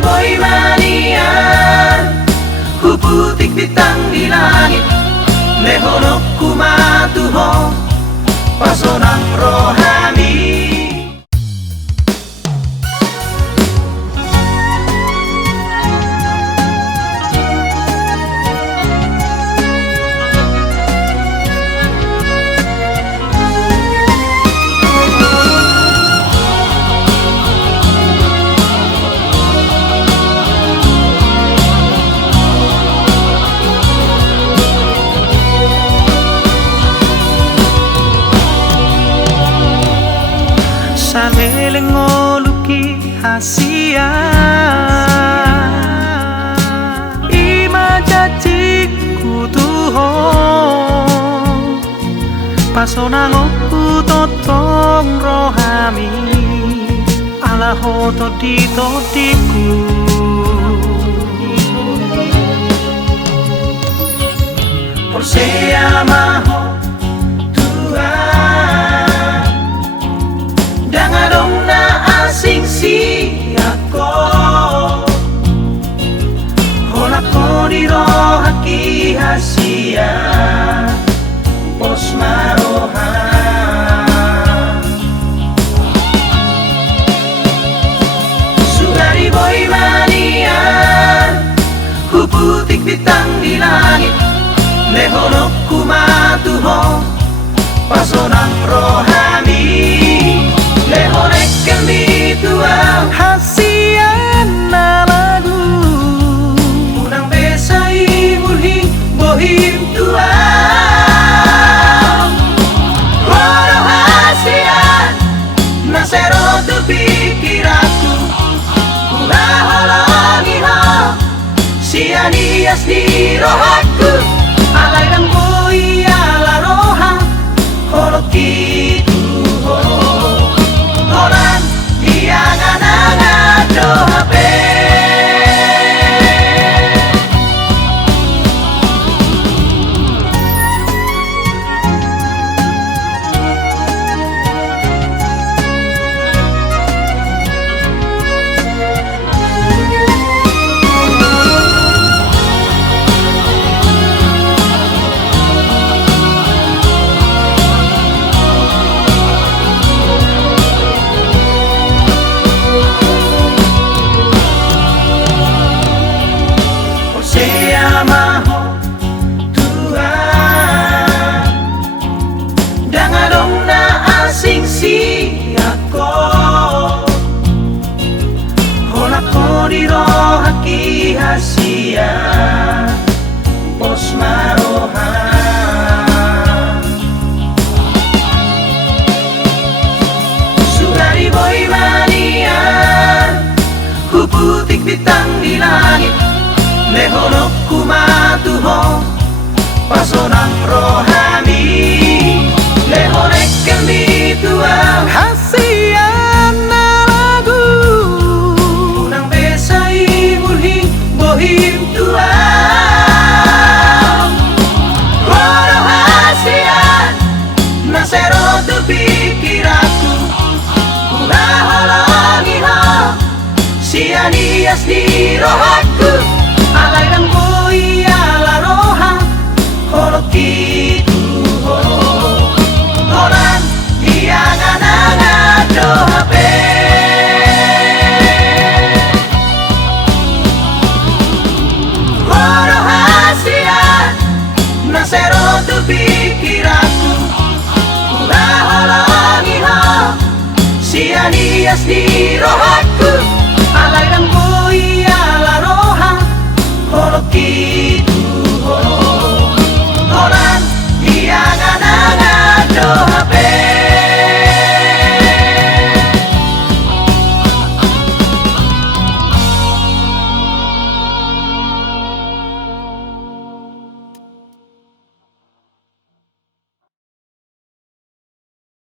boy manian, puputik bintang di langit, lehonok kumatuho, pasonang rohani. Saleleng ngoluki hasia ima jajiku tuho pasonang oku totong rohami ala hoto di totiku Por se amaho dangadong na asing siako hola ko di rohaki hasia pos maroha sugari boy manian puputik bintang di langit lehonok kumatuho pasonang rohani lehonek kami tua hasian na lagu unang besai mulhi bohim tua waro hasian nasero tu pikiraku ulaholangi ho sianias di rohaku alay ng boy ala roha holoki Holan diangan-angan doa pe dirohaki hasia pos maroha sugari boy manian puputik bintang di langit lehonok kumatuho pasonang rohani lehonek kami tua hasian na lagu bohim tua waro hasian nasero tu pikiraku ulaholangi ho sianias di rohaku alay ng boy ala roha holoki tuho holan diangan-angan doa pe nasero tu pikiraku ulaholangi ho sianias di rohaku alay ng boy ala roha holoki